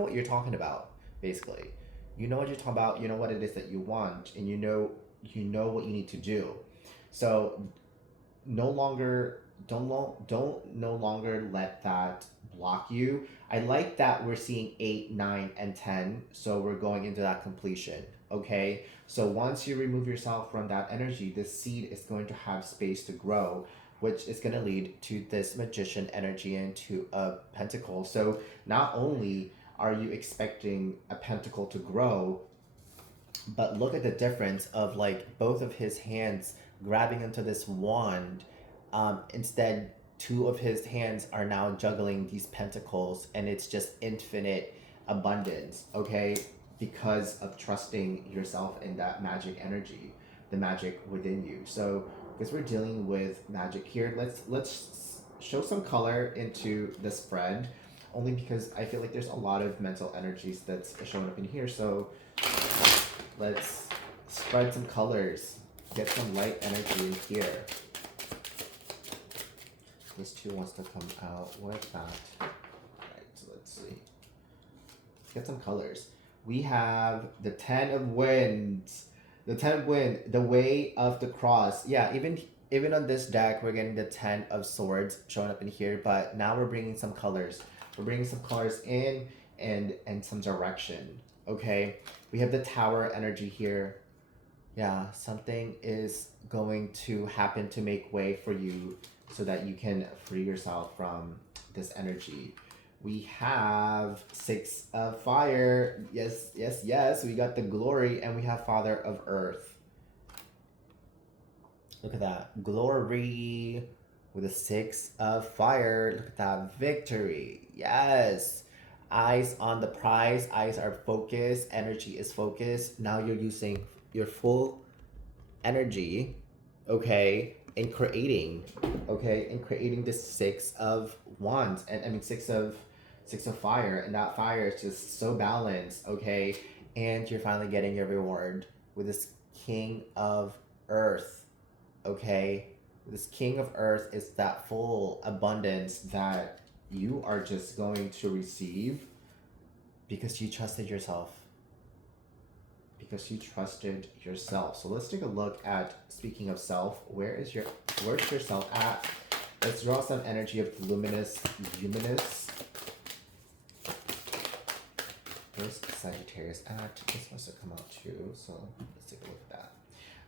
what you're talking about. Basically, you know what you're talking about. You know what it is that you want, and you know what you need to do. So no longer don't no longer let that block you. I like that we're seeing 8, 9, and 10. So we're going into that completion. Okay. So once you remove yourself from that energy, this seed is going to have space to grow, which is going to lead to this Magician energy into a pentacle. So not only are you expecting a pentacle to grow, but look at the difference of like both of his hands grabbing onto this wand. Instead, 2 of his hands are now juggling these pentacles, and it's just infinite abundance. Okay, because of trusting yourself in that magic energy, the magic within you. So because we're dealing with magic here, let's show some color into the spread, only because I feel like there's a lot of mental energies that's showing up in here. So let's spread some colors, get some light energy in here. This two wants to come out. What is that? Alright, so let's see. Let's get some colors. We have the Ten of Wands. The Ten of Wands, the Way of the Cross. Yeah, even on this deck, we're getting the Ten of Swords showing up in here, but now we're bringing some colors. We're bringing some colors in and some direction, okay? We have the Tower energy here. Yeah, something is going to happen to make way for you so that you can free yourself from this energy. We have Six of Fire. Yes, yes, yes. We got the Glory, and we have Father of Earth. Look at that. Glory with a Six of Fire. Look at that. Victory. Yes. Eyes on the prize. Eyes are focused. Energy is focused. Now you're using your full energy, okay, in creating, this Six of Wands, and I mean Six of Fire, and that fire is just so balanced, okay, and you're finally getting your reward with this King of Earth, okay. This King of Earth is that full abundance that you are just going to receive because you trusted yourself. Because you trusted yourself. So let's take a look at, speaking of self, where's your self at? Let's draw some energy of luminous. Where's Sagittarius at? This must have come out too, so let's take a look at that.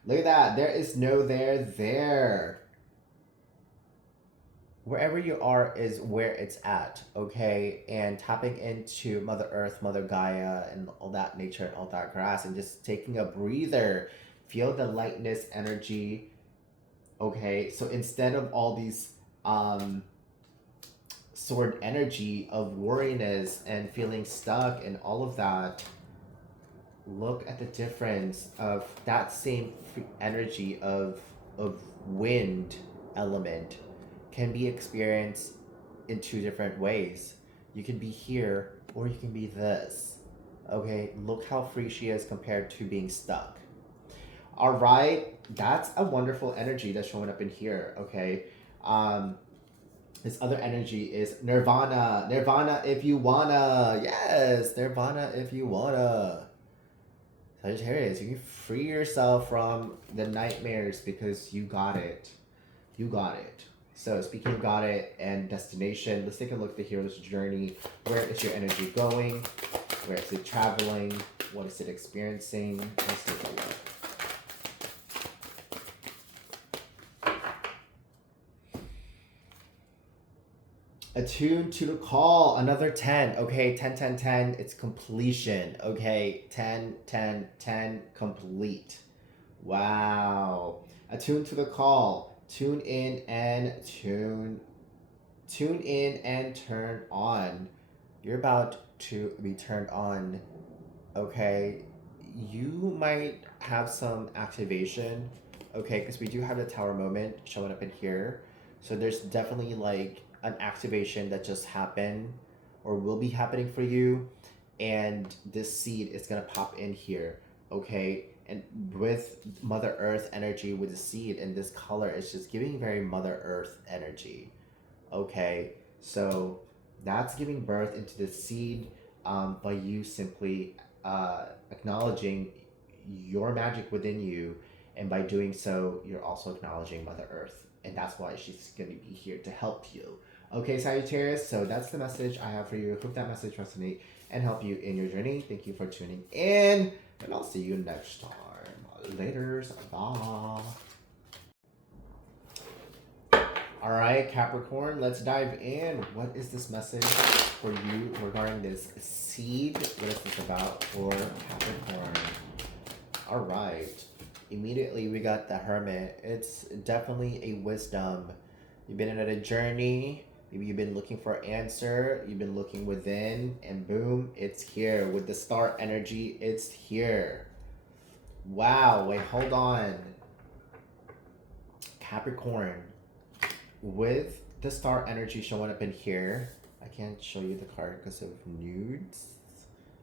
Look at that. There is no there. Wherever you are is where it's at, okay? And tapping into Mother Earth, Mother Gaia, and all that nature and all that grass, and just taking a breather. Feel the lightness energy, okay? So instead of all these sword energy of worriness and feeling stuck and all of that, look at the difference of that same energy of wind element can be experienced in two different ways. You can be here or you can be this. Okay, look how free she is compared to being stuck. All right, that's a wonderful energy that's showing up in here, okay? This other energy is Nirvana. Nirvana if you wanna. Yes, Nirvana if you wanna. Sagittarius, you can free yourself from the nightmares because you got it. You got it. So speaking of got it and destination, let's take a look at the hero's journey. Where is your energy going? Where is it traveling? What is it experiencing? Let's take a look. Attuned to the call, another 10. Okay, 10, 10, 10. It's completion. Okay, 10, 10, 10, complete. Wow. Attuned to the call. Tune in and turn on. You're about to be turned on. Okay, you might have some activation. Okay, because we do have the tower moment showing up in here. So there's definitely like an activation that just happened or will be happening for you. And this seed is going to pop in here. Okay, and with Mother Earth energy with the seed and this color, it's just giving very Mother Earth energy. Okay, so that's giving birth into the seed by you simply acknowledging your magic within you, and by doing so, you're also acknowledging Mother Earth, and that's why she's going to be here to help you. Okay, Sagittarius, so that's the message I have for you. I hope that message resonates and help you in your journey. Thank you for tuning in, and I'll see you next time. Laters. Bye. All right, Capricorn, let's dive in. What is this message for you regarding this seed? What is this about for Capricorn? All right. Immediately, we got the Hermit. It's definitely a wisdom. You've been on a journey. Maybe you've been looking for an answer. You've been looking within, and boom, it's here. With the star energy, it's here. Wow, wait, hold on. Capricorn, with the star energy showing up in here. I can't show you the card because of nudes.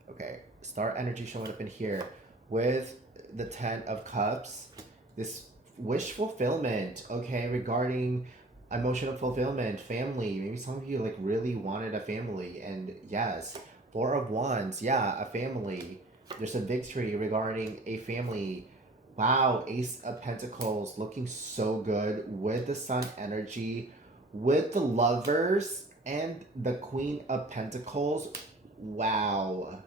Okay, star energy showing up in here with the 10 of cups. This wish fulfillment, okay, regarding emotional fulfillment, family. Maybe some of you like really wanted a family, and yes, 4 of wands, yeah, a family. There's a victory regarding a family. Wow, ace of pentacles looking so good with the sun energy, with the lovers and the queen of pentacles. Wow,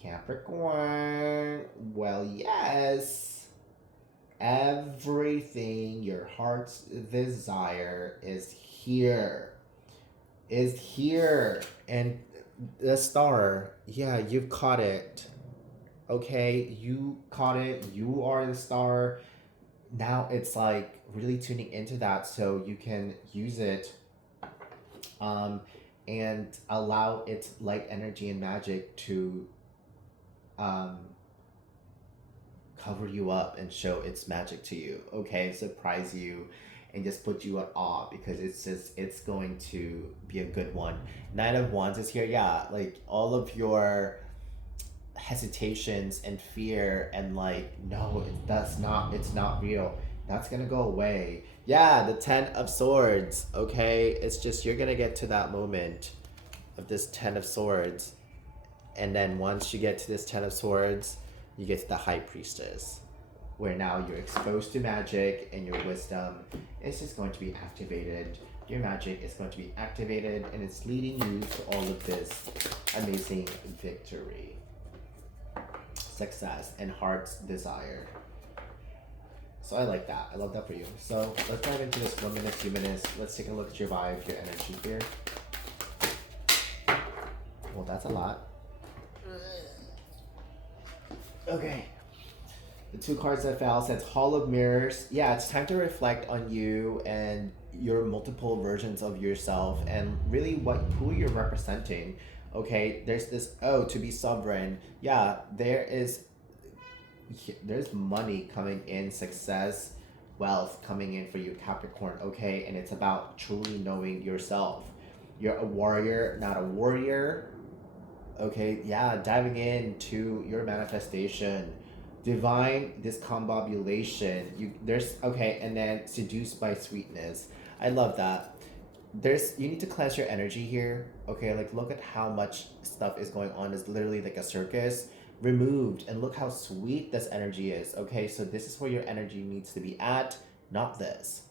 Capricorn, well, yes, everything your heart's desire is here, and the star, yeah, you've caught it. Okay, you caught it, you are the star. Now it's like really tuning into that so you can use it, and allow its light energy and magic to cover you up and show its magic to you, okay, surprise you and just put you at awe, because it's going to be a good one. 9 of wands is here, yeah, like all of your hesitations and fear and like, no, it's not real, that's gonna go away. Yeah, the 10 of swords, okay, it's just you're gonna get to that moment of this 10 of swords, and then once you get to this 10 of swords, you get to the high priestess, where now you're exposed to magic and your wisdom is just going to be activated. Your magic is going to be activated, and it's leading you to all of this amazing victory, success, and heart's desire. So I like that. I love that for you. So let's dive into this 1 minute, 2 minutes. Let's take a look at your vibe, your energy here. Well, that's a lot. Okay. The 2 cards that fell says Hall of Mirrors. Yeah, it's time to reflect on you and your multiple versions of yourself and really who you're representing. Okay, there's this, to be sovereign. Yeah, there's money coming in, success, wealth coming in for you, Capricorn, okay? And it's about truly knowing yourself. You're a warrior, not a warrior. Okay, yeah, diving into your manifestation, divine discombobulation. Okay, and then seduced by sweetness. I love that. You need to cleanse your energy here. Okay, like look at how much stuff is going on. It's literally like a circus. Removed, and look how sweet this energy is. Okay, so this is where your energy needs to be at, not this,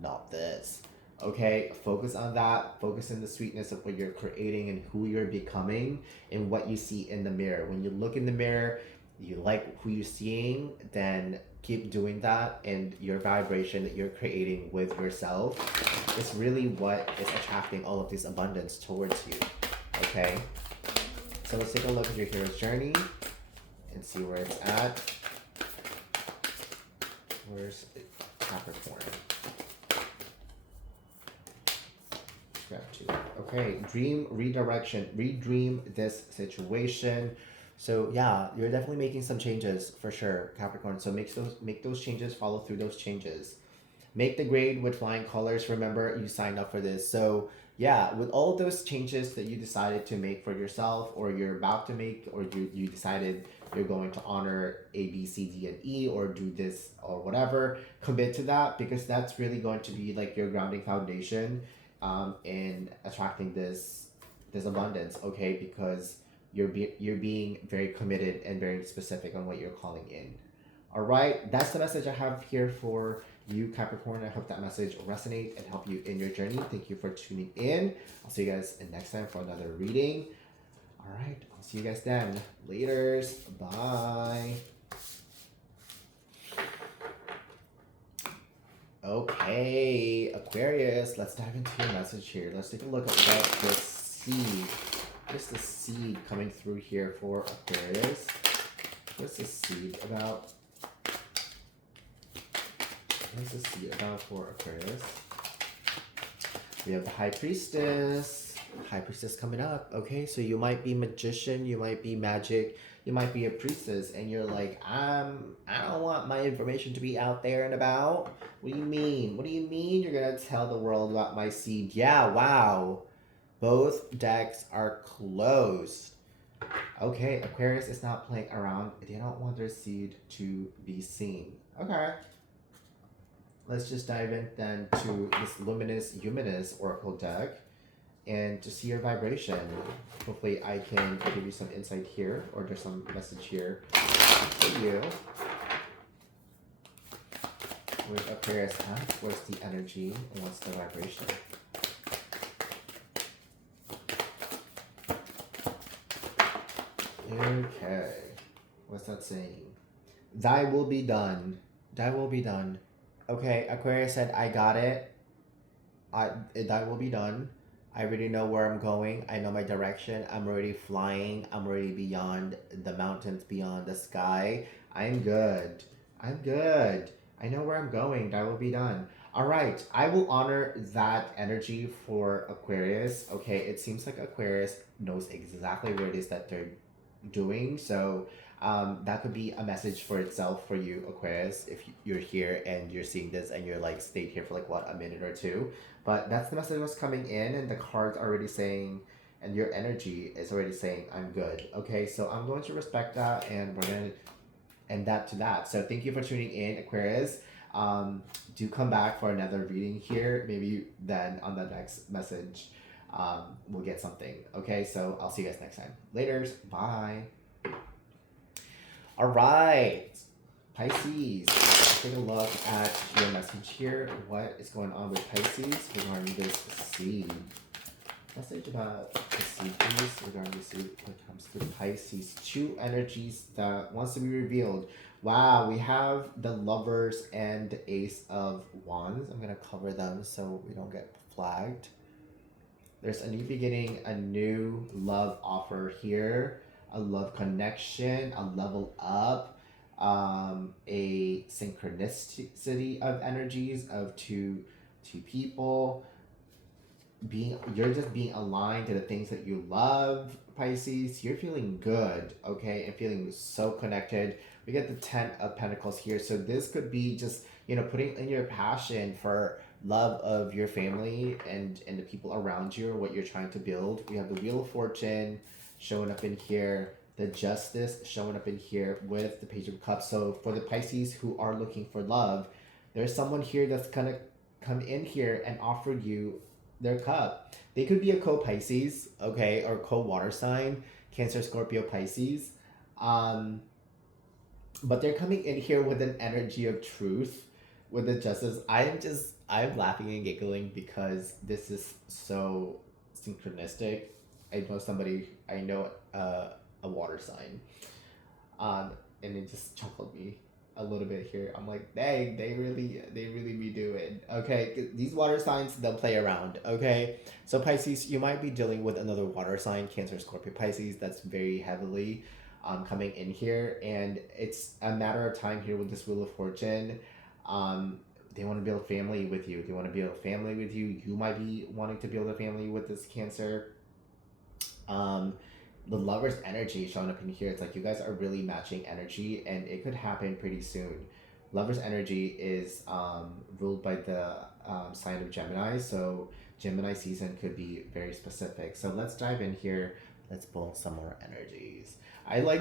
not this. Okay, focus on that. Focus on the sweetness of what you're creating and who you're becoming and what you see in the mirror. When you look in the mirror, you like who you're seeing, then keep doing that, and your vibration that you're creating with yourself is really what is attracting all of this abundance towards you. Okay, so let's take a look at your hero's journey and see where it's at. Where's Capricorn? Grab 2. Okay, dream redirection. Redream this situation. So yeah, you're definitely making some changes for sure, Capricorn. So make those changes, follow through those changes. Make the grade with flying colors. Remember, you signed up for this. So yeah, with all of those changes that you decided to make for yourself, or you're about to make, or you decided you're going to honor A, B, C, D, and E, or do this or whatever, commit to that, because that's really going to be like your grounding foundation in attracting this abundance, okay? Because you're being very committed and very specific on what you're calling in. All right, that's the message I have here for you, Capricorn. I hope that message resonate and help you in your journey. Thank you for tuning in. I'll see you guys next time for another reading. All right, I'll see you guys then. Laters. Bye. Okay, Aquarius, let's dive into your message here. Let's take a look at what this seed, what's the seed coming through here for Aquarius? What's the seed about? What's the seed about for Aquarius? We have the High Priestess. High Priestess coming up. Okay, so you might be magician, you might be magic, you might be a priestess, and you're like, I don't want my information to be out there and about. What do you mean? What do you mean you're gonna tell the world about my seed? Yeah, wow. Both decks are closed. Okay, Aquarius is not playing around. They don't want their seed to be seen. Okay. Let's just dive in then to this Luminous Humanist Oracle deck and to see your vibration. Hopefully I can give you some insight here, or there's some message here for you. With Aquarius, where's the energy and what's the vibration? Okay, what's that saying? Thy will be done. Thy will be done. Okay, Aquarius said, I got it. That will be done. I already know where I'm going. I know my direction. I'm already flying. I'm already beyond the mountains, beyond the sky. I'm good. I'm good. I know where I'm going. That will be done. All right. I will honor that energy for Aquarius. Okay. It seems like Aquarius knows exactly what it is that they're doing. So that could be a message for itself for you, Aquarius, if you're here and you're seeing this and you're like stayed here for like what, a minute or two. But that's the message that's coming in, and the card's already saying, and your energy is already saying, I'm good. Okay, so I'm going to respect that, and we're going to end that to that. So thank you for tuning in, Aquarius. Do come back for another reading here. Maybe then on the next message, we'll get something. Okay, so I'll see you guys next time. Laters. Bye. All right, Pisces. Let's take a look at your message here. What is going on with Pisces regarding this seed? Message about the seed, please, regarding the seed when it comes to Pisces. Two energies that wants to be revealed. Wow, we have the Lovers and the Ace of Wands. I'm going to cover them so we don't get flagged. There's a new beginning, a new love offer here, a love connection, a level up, a synchronicity of energies of two people. You're just being aligned to the things that you love, Pisces. You're feeling good, okay, and feeling so connected. We get the 10 of Pentacles here, so this could be just, you know, putting in your passion for love of your family and the people around you, or what you're trying to build. We have the Wheel of Fortune showing up in here, the Justice showing up in here with the Page of Cups. So for the Pisces who are looking for love, there's someone here that's gonna come in here and offer you their cup. They could be a co-Pisces, okay, or co-water sign, Cancer, Scorpio, Pisces. But they're coming in here with an energy of truth, with the Justice. I'm laughing and giggling because this is so synchronistic. I know a water sign. And it just chuckled me a little bit here. I'm like, dang, they really be doing. Okay, these water signs, they'll play around, okay? So Pisces, you might be dealing with another water sign, Cancer, Scorpio, Pisces, that's very heavily coming in here. And it's a matter of time here with this Wheel of Fortune. They want to build family with you. You might be wanting to build a family with this Cancer. The Lover's energy showing up in here. It's like you guys are really matching energy, and it could happen pretty soon. Lover's energy is ruled by the sign of Gemini, so Gemini season could be very specific. So let's dive in here. Let's pull some more energies. I like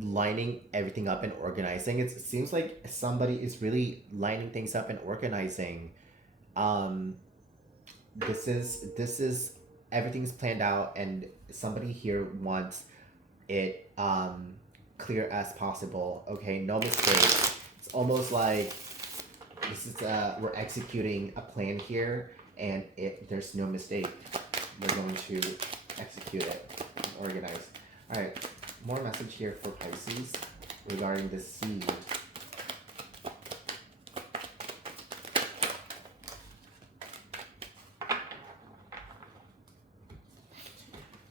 lining everything up and organizing. It seems like somebody is really lining things up and organizing. This is everything's planned out, and somebody here wants it clear as possible. Okay, no mistakes. It's almost like this is we're executing a plan here, and there's no mistake. We're going to execute it and organize. All right, more message here for Pisces regarding the seed.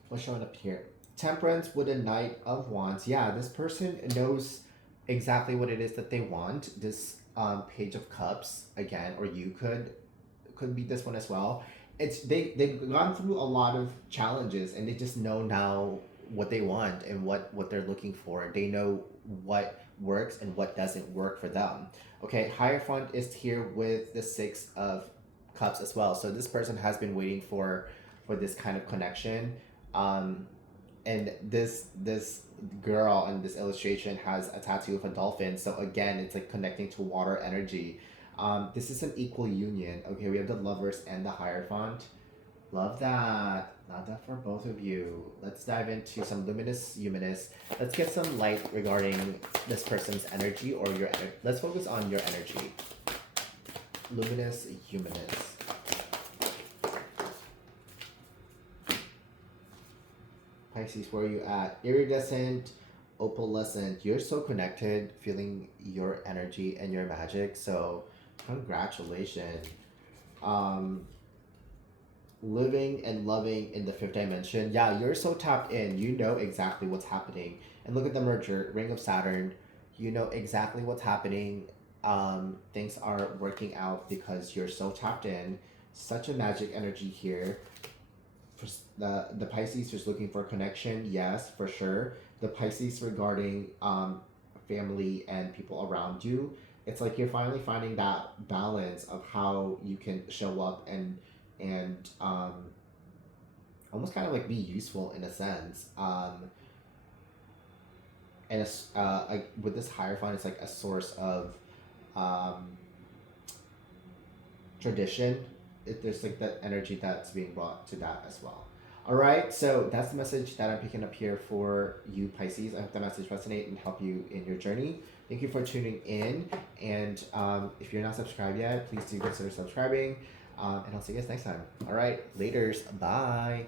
What's showing up here? Temperance with a Knight of Wands. Yeah, this person knows exactly what it is that they want. This Page of Cups again, or you could be this one as well. They've gone through a lot of challenges, and they just know now what they want and what they're looking for. They know what works and what doesn't work for them. Okay, Hierophant is here with the Six of Cups as well. So this person has been waiting for this kind of connection. And this girl in this illustration has a tattoo of a dolphin. So again, it's like connecting to water energy. This is an equal union. Okay, we have the Lovers and the Hierophant. Love that. Love that for both of you. Let's dive into some luminous humanist. Let's get some light regarding this person's energy or your energy. Let's focus on your energy. Luminous humanist. Pisces, where are you at? Iridescent, opalescent. You're so connected, feeling your energy and your magic. So, congratulations. Living and loving in the fifth dimension. Yeah, you're so tapped in. You know exactly what's happening. And look at the merger, Ring of Saturn. You know exactly what's happening. Things are working out because you're so tapped in. Such a magic energy here. For the Pisces is looking for connection, yes, for sure. The Pisces regarding family and people around you, it's like you're finally finding that balance of how you can show up and almost kind of like be useful in a sense. And it's, like with this Hierophant, it's like a source of tradition. There's like that energy that's being brought to that as well. All right, so that's the message that I'm picking up here for you, Pisces. I hope that message resonate and help you in your journey. Thank you for tuning in, and if you're not subscribed yet, please do consider subscribing, and I'll see you guys next time. All right, laters, bye.